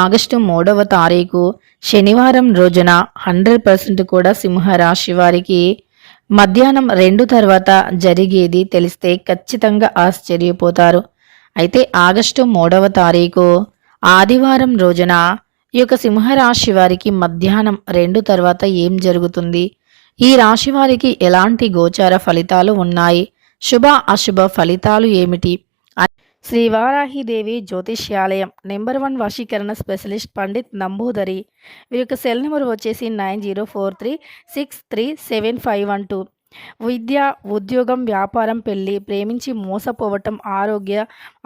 August 3వ తారీఖు శనివారం రోజున 100% కూడా సింహరాశి వారికి మధ్యాహ్నం 2 తర్వాత జరిగేది తెలిస్తే ఖచ్చితంగా ఆశ్చర్యపోతారు. అయితే ఆగస్టు 3వ తారీఖు ఆదివారం రోజున ఈ యొక్క సింహరాశి వారికి మధ్యాహ్నం 2 తర్వాత ఏం జరుగుతుంది? ఈ రాశి వారికి ఎలాంటి గోచార ఫలితాలు ఉన్నాయి? శుభ అశుభ ఫలితాలు ఏమిటి? శ్రీ వారాహిదేవి జ్యోతిష్యాలయం నెంబర్ 1 వశీకరణ స్పెషలిస్ట్ పండిత్ నంబూదరి. వీరి యొక్క సెల్ నెంబర్ వచ్చేసి 9043637512. విద్య, ఉద్యోగం, వ్యాపారం, పెళ్లి, ప్రేమించి మోసపోవటం,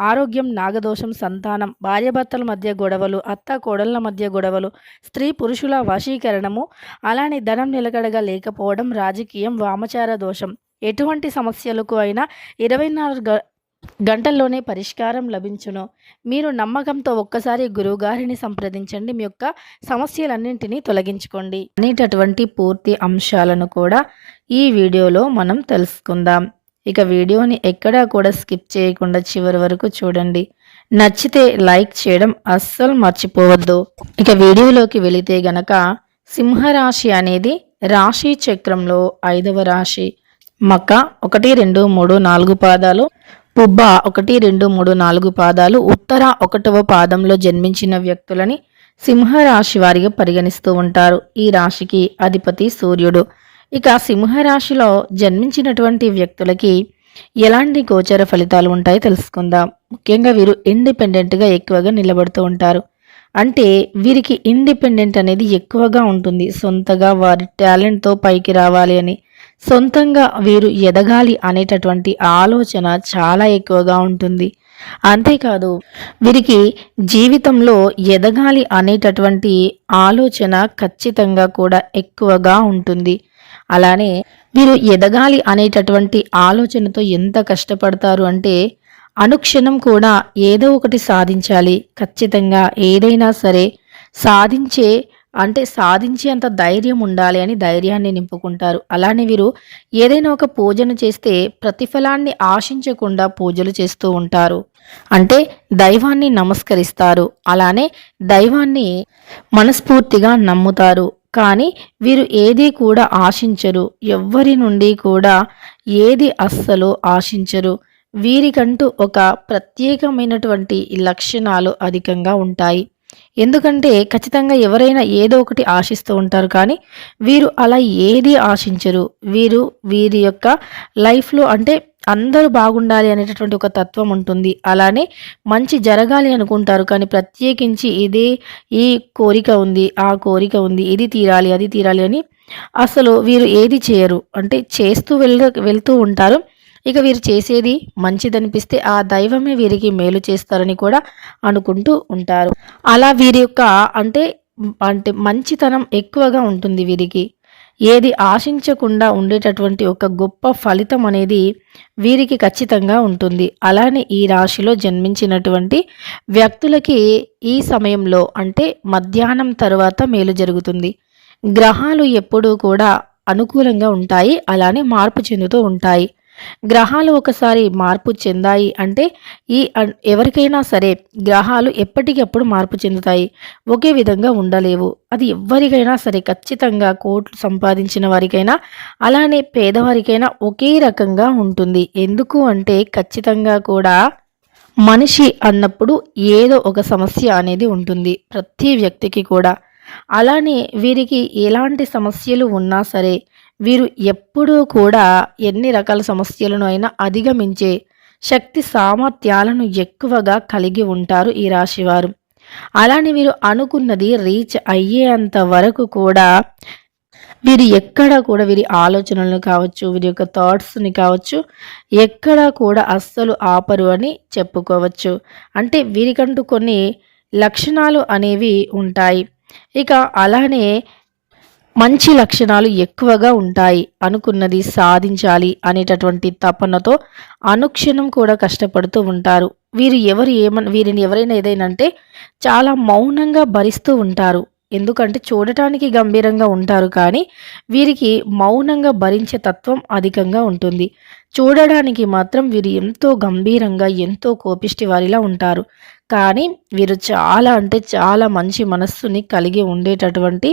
ఆరోగ్యం, నాగదోషం, సంతానం, భార్యాభర్తల మధ్య గొడవలు, అత్త కోడళ్ల మధ్య గొడవలు, స్త్రీ పురుషుల వశీకరణము, అలానే ధనం నిలకడగా లేకపోవడం, రాజకీయం, వామచార దోషం, ఎటువంటి సమస్యలకు అయినా 24 గంటల్లోనే పరిష్కారం లభించును. మీరు నమ్మకంతో ఒక్కసారి గురువుగారిని సంప్రదించండి. మీ యొక్క సమస్యలన్నింటినీ తొలగించుకోండి అనేటటువంటి పూర్తి అంశాలను కూడా ఈ వీడియోలో మనం తెలుసుకుందాం. ఇక వీడియోని ఎక్కడా కూడా స్కిప్ చేయకుండా చివరి వరకు చూడండి. నచ్చితే లైక్ చేయడం అస్సలు మర్చిపోవద్దు. ఇక వీడియోలోకి వెళితే గనక సింహరాశి అనేది రాశి చక్రంలో 5వ రాశి. మక 1, 2, 3, 4 పాదాలు, పుబ్బ 1, 2, 3, 4 పాదాలు, ఉత్తర 1వ పాదంలో జన్మించిన వ్యక్తులని సింహరాశి వారిగా పరిగణిస్తూ ఉంటారు. ఈ రాశికి అధిపతి సూర్యుడు. ఇక సింహరాశిలో జన్మించినటువంటి వ్యక్తులకి ఎలాంటి గోచర ఫలితాలు ఉంటాయో తెలుసుకుందాం. ముఖ్యంగా వీరు ఇండిపెండెంట్గా ఎక్కువగా నిలబడుతూ ఉంటారు. అంటే వీరికి ఇండిపెండెంట్ అనేది ఎక్కువగా ఉంటుంది. సొంతగా వారి టాలెంట్తో పైకి రావాలి అని, సొంతంగా వీరు ఎదగాలి అనేటటువంటి ఆలోచన చాలా ఎక్కువగా ఉంటుంది. అంతేకాదు వీరికి జీవితంలో ఎదగాలి అనేటటువంటి ఆలోచన ఖచ్చితంగా కూడా ఎక్కువగా ఉంటుంది. అలానే వీరు ఎదగాలి అనేటటువంటి ఆలోచనతో ఎంత కష్టపడతారు అంటే అనుక్షణం కూడా ఏదో ఒకటి సాధించాలి, ఖచ్చితంగా ఏదైనా సరే సాధించేంత ధైర్యం ఉండాలి అని ధైర్యాన్ని నింపుకుంటారు. అలానే వీరు ఏదైనా ఒక పూజను చేస్తే ప్రతిఫలాన్ని ఆశించకుండా పూజలు చేస్తూ ఉంటారు. అంటే దైవాన్ని నమస్కరిస్తారు. అలానే దైవాన్ని మనస్ఫూర్తిగా నమ్ముతారు. కానీ వీరు ఏది కూడా ఆశించరు. ఎవ్వరి నుండి కూడా ఏది అస్సలు ఆశించరు. వీరికంటూ ఒక ప్రత్యేకమైనటువంటి లక్షణాలు అధికంగా ఉంటాయి. ఎందుకంటే ఖచ్చితంగా ఎవరైనా ఏదో ఒకటి ఆశిస్తూ ఉంటారు. కానీ వీరు అలా ఏది ఆశించరు. వీరి యొక్క లైఫ్లో అంటే అందరూ బాగుండాలి అనేటటువంటి ఒక తత్వం ఉంటుంది. అలానే మంచి జరగాలి అనుకుంటారు. కానీ ప్రత్యేకించి ఈ కోరిక ఉంది, ఆ కోరిక ఉంది, ఇది తీరాలి, అది తీరాలి అని అసలు వీరు ఏది చేయరు. అంటే చేస్తూ వెళ్తూ ఉంటారు. ఇక వీరు చేసేది మంచిదనిపిస్తే ఆ దైవమే వీరికి మేలు చేస్తారని కూడా అనుకుంటూ ఉంటారు. అలా వీరి యొక్క అంటే మంచితనం ఎక్కువగా ఉంటుంది వీరికి. ఏది ఆశించకుండా ఉండేటటువంటి ఒక గొప్ప ఫలితం అనేది వీరికి ఖచ్చితంగా ఉంటుంది. అలానే ఈ రాశిలో జన్మించినటువంటి వ్యక్తులకి ఈ సమయంలో అంటే మధ్యాహ్నం తర్వాత మేలు జరుగుతుంది. గ్రహాలు ఎప్పుడూ కూడా అనుకూలంగా ఉంటాయి. అలానే మార్పు చెందుతూ ఉంటాయి. గ్రహాలు ఒకసారి మార్పు చెందాయి అంటే ఎవరికైనా సరే గ్రహాలు ఎప్పటికప్పుడు మార్పు చెందుతాయి. ఒకే విధంగా ఉండలేవు. అది ఎవరికైనా సరే ఖచ్చితంగా కోట్లు సంపాదించిన వారికైనా అలానే పేదవారికైనా ఒకే రకంగా ఉంటుంది. ఎందుకు అంటే ఖచ్చితంగా కూడా మనిషి అన్నప్పుడు ఏదో ఒక సమస్య అనేది ఉంటుంది ప్రతి వ్యక్తికి కూడా. అలానే వీరికి ఎలాంటి సమస్యలు ఉన్నా సరే వీరు ఎప్పుడూ కూడా ఎన్ని రకాల సమస్యలను అయినా అధిగమించే శక్తి సామర్థ్యాలను ఎక్కువగా కలిగి ఉంటారు ఈ రాశివారు. అలానే వీరు అనుకున్నది రీచ్ అయ్యేంత వరకు కూడా వీరు ఎక్కడ కూడా వీరి ఆలోచనలను కావచ్చు, వీరి యొక్క థాట్స్ని కావచ్చు, ఎక్కడా కూడా అస్సలు ఆపరు అని చెప్పుకోవచ్చు. అంటే వీరికంటూ కొన్ని లక్షణాలు అనేవి ఉంటాయి. ఇక అలానే మంచి లక్షణాలు ఎక్కువగా ఉంటాయి. అనుకున్నది సాధించాలి అనేటటువంటి తపనతో అనుక్షణం కూడా కష్టపడుతూ ఉంటారు. వీరిని ఎవరైనా ఏదైనా అంటే చాలా మౌనంగా భరిస్తూ ఉంటారు. ఎందుకంటే చూడటానికి గంభీరంగా ఉంటారు. కానీ వీరికి మౌనంగా భరించే తత్వం అధికంగా ఉంటుంది. చూడడానికి మాత్రం వీరు ఎంతో గంభీరంగా, ఎంతో కోపిష్టి వారిలా ఉంటారు. కానీ వీరు చాలా అంటే చాలా మంచి మనస్సుని కలిగి ఉండేటటువంటి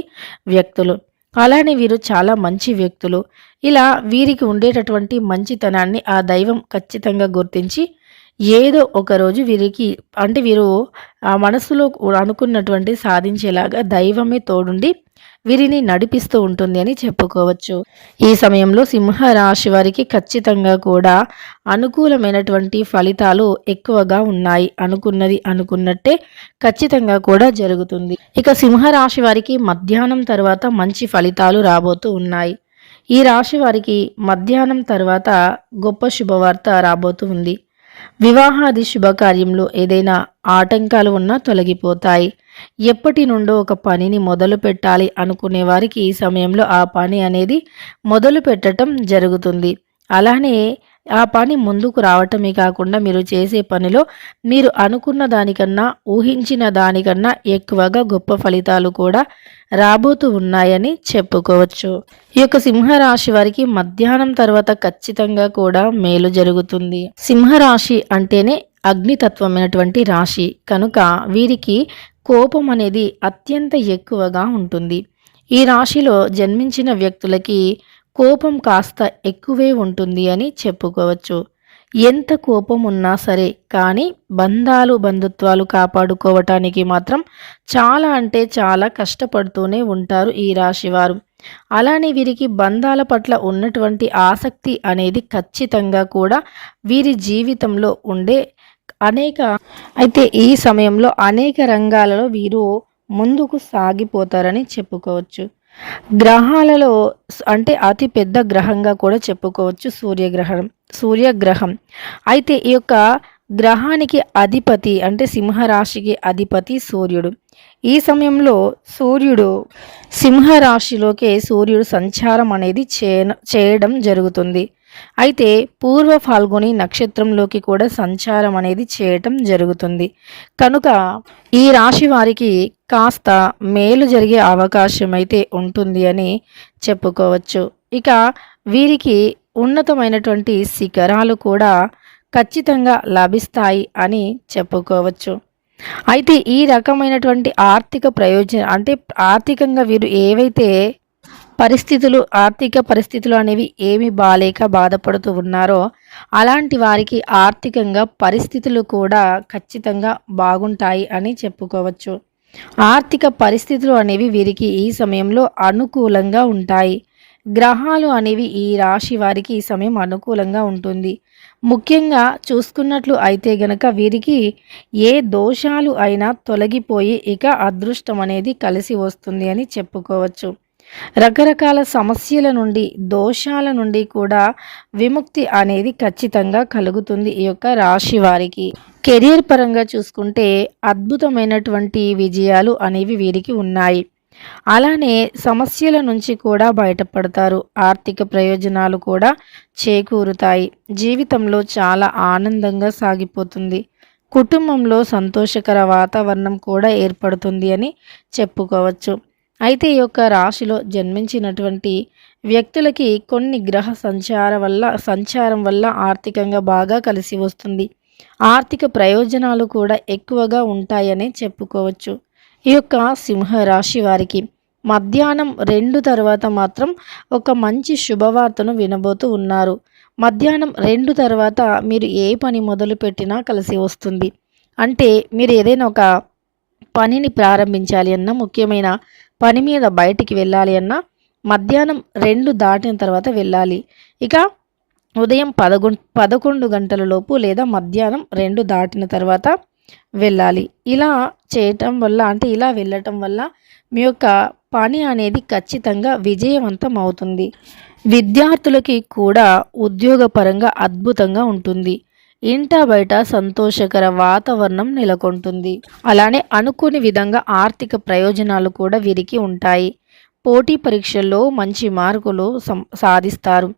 వ్యక్తులు. అలానే వీరు చాలా మంచి వ్యక్తులు. ఇలా వీరికి ఉండేటటువంటి మంచితనాన్ని ఆ దైవం ఖచ్చితంగా గుర్తించి ఏదో ఒకరోజు వీరికి అంటే వీరు ఆ మనసులో అనుకున్నటువంటి సాధించేలాగా దైవమే తోడుండి వీరిని నడిపిస్తూ ఉంటుంది అని చెప్పుకోవచ్చు. ఈ సమయంలో సింహ రాశి వారికి ఖచ్చితంగా కూడా అనుకూలమైనటువంటి ఫలితాలు ఎక్కువగా ఉన్నాయి. అనుకున్నది అనుకున్నట్టే ఖచ్చితంగా కూడా జరుగుతుంది. ఇక సింహ రాశి వారికి మధ్యాహ్నం తర్వాత మంచి ఫలితాలు రాబోతూ ఉన్నాయి. ఈ రాశి వారికి మధ్యాహ్నం తర్వాత గొప్ప శుభవార్త రాబోతూ ఉంది. వివాహాది శుభకార్యంలో ఏదైనా ఆటంకాలు ఉన్నా తొలగిపోతాయి. ఎప్పటి నుండో ఒక పనిని మొదలు పెట్టాలి అనుకునే వారికి ఈ సమయంలో ఆ పని అనేది మొదలు పెట్టడం జరుగుతుంది. అలానే ఆ పని ముందుకు రావటమే కాకుండా మీరు చేసే పనిలో మీరు అనుకున్న దానికన్నా, ఊహించిన దానికన్నా ఎక్కువగా గొప్ప ఫలితాలు కూడా రాబోతూ ఉన్నాయని చెప్పుకోవచ్చు. ఈ యొక్క సింహరాశి వారికి మధ్యాహ్నం తర్వాత ఖచ్చితంగా కూడా మేలు జరుగుతుంది. సింహరాశి అంటేనే అగ్నితత్వమైనటువంటి రాశి కనుక వీరికి కోపం అనేది అత్యంత ఎక్కువగా ఉంటుంది. ఈ రాశిలో జన్మించిన వ్యక్తులకి కోపం కాస్త ఎక్కువే ఉంటుంది అని చెప్పుకోవచ్చు. ఎంత కోపం ఉన్నా సరే కానీ బంధుత్వాలు కాపాడుకోవటానికి మాత్రం చాలా అంటే చాలా కష్టపడుతూనే ఉంటారు ఈ రాశివారు. అలానే వీరికి బంధాల పట్ల ఉన్నటువంటి ఆసక్తి అనేది ఖచ్చితంగా కూడా వీరి జీవితంలో ఉండే అనేక అయితే ఈ సమయంలో అనేక రంగాలలో వీరు ముందుకు సాగిపోతారని చెప్పుకోవచ్చు. గ్రహాలలో అంటే అతి పెద్ద గ్రహంగా కూడా చెప్పుకోవచ్చు సూర్యగ్రహం. అయితే ఈ యొక్క గ్రహానికి అధిపతి అంటే సింహరాశికి అధిపతి సూర్యుడు. ఈ సమయంలో సూర్యుడు సింహరాశిలోకే సూర్యుడు సంచారం అనేది చేయడం జరుగుతుంది. అయితే పూర్వ ఫాల్గుని నక్షత్రంలోకి కూడా సంచారం అనేది చేయటం జరుగుతుంది. కనుక ఈ రాశి వారికి కాస్త మేలు జరిగే అవకాశం అయితే ఉంటుంది అని చెప్పుకోవచ్చు. ఇక వీరికి ఉన్నతమైనటువంటి శిఖరాలు కూడా ఖచ్చితంగా లభిస్తాయి అని చెప్పుకోవచ్చు. అయితే ఈ రకమైనటువంటి ఆర్థిక ప్రయోజనం అంటే ఆర్థికంగా వీరు ఏవైతే ఆర్థిక పరిస్థితులు అనేవి ఏమి బాలేక బాధపడుతూ ఉన్నారో అలాంటి వారికి ఆర్థికంగా పరిస్థితులు కూడా ఖచ్చితంగా బాగుంటాయి అని చెప్పుకోవచ్చు. ఆర్థిక పరిస్థితులు అనేవి వీరికి ఈ సమయంలో అనుకూలంగా ఉంటాయి. గ్రహాలు అనేవి ఈ రాశి వారికి ఈ సమయం అనుకూలంగా ఉంటుంది. ముఖ్యంగా చూసుకున్నట్లు అయితే గనక వీరికి ఏ దోషాలు అయినా తొలగిపోయి ఇక అదృష్టం అనేది కలిసి వస్తుంది అని చెప్పుకోవచ్చు. రకరకాల సమస్యల నుండి, దోషాల నుండి కూడా విముక్తి అనేది ఖచ్చితంగా కలుగుతుంది ఈ యొక్క రాశి వారికి. కెరియర్ పరంగా చూసుకుంటే అద్భుతమైనటువంటి విజయాలు అనేవి వీరికి ఉన్నాయి. అలానే సమస్యల నుంచి కూడా బయటపడతారు. ఆర్థిక ప్రయోజనాలు కూడా చేకూరుతాయి. జీవితంలో చాలా ఆనందంగా సాగిపోతుంది. కుటుంబంలో సంతోషకర వాతావరణం కూడా ఏర్పడుతుంది అని చెప్పుకోవచ్చు. అయితే ఈ యొక్క రాశిలో జన్మించినటువంటి వ్యక్తులకి కొన్ని గ్రహ సంచారం వల్ల ఆర్థికంగా బాగా కలిసి వస్తుంది. ఆర్థిక ప్రయోజనాలు కూడా ఎక్కువగా ఉంటాయని చెప్పుకోవచ్చు. ఈ యొక్క సింహరాశి వారికి మధ్యాహ్నం 2 తర్వాత మాత్రం ఒక మంచి శుభవార్తను వినబోతూ ఉన్నారు. మధ్యాహ్నం 2 తర్వాత మీరు ఏ పని మొదలు పెట్టినా కలిసి వస్తుంది. అంటే మీరు ఏదైనా ఒక పనిని ప్రారంభించాలి అన్నా, ముఖ్యమైన పని మీద బయటికి వెళ్ళాలి అన్నా మధ్యాహ్నం 2 దాటిన తర్వాత వెళ్ళాలి. ఇక ఉదయం 11 గంటల లోపు లేదా మధ్యాహ్నం 2 దాటిన తర్వాత వెళ్ళాలి. ఇలా చేయటం వల్ల అంటే ఇలా వెళ్ళటం వల్ల మీ యొక్క పని అనేది ఖచ్చితంగా విజయవంతం అవుతుంది. విద్యార్థులకి కూడా ఉద్యోగపరంగా అద్భుతంగా ఉంటుంది. ఇంట బయట సంతోషకర వాతావరణం నెలకొంటుంది. అలానే అనుకోని విధంగా ఆర్థిక ప్రయోజనాలు కూడా వీరికి ఉంటాయి. పోటీ పరీక్షల్లో మంచి మార్కులు సాధిస్తారు.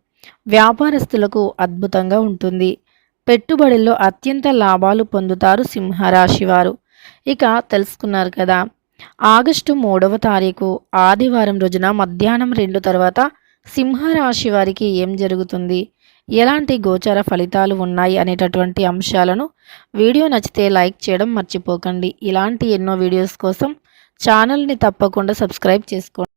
వ్యాపారస్తులకు అద్భుతంగా ఉంటుంది. పెట్టుబడుల్లో అత్యంత లాభాలు పొందుతారు సింహరాశి వారు. ఇక తెలుసుకున్నారు కదా, ఆగస్టు 3వ తారీఖు ఆదివారం రోజున మధ్యాహ్నం 2 తర్వాత సింహరాశి వారికి ఏం జరుగుతుంది, ఎలాంటి గోచర ఫలితాలు ఉన్నాయి అనేటటువంటి అంశాలను వీడియో నచ్చితే లైక్ చేయడం మర్చిపోకండి. ఇలాంటి ఎన్నో వీడియోస్ కోసం ఛానల్ని తప్పకుండా సబ్స్క్రైబ్ చేసుకోండి.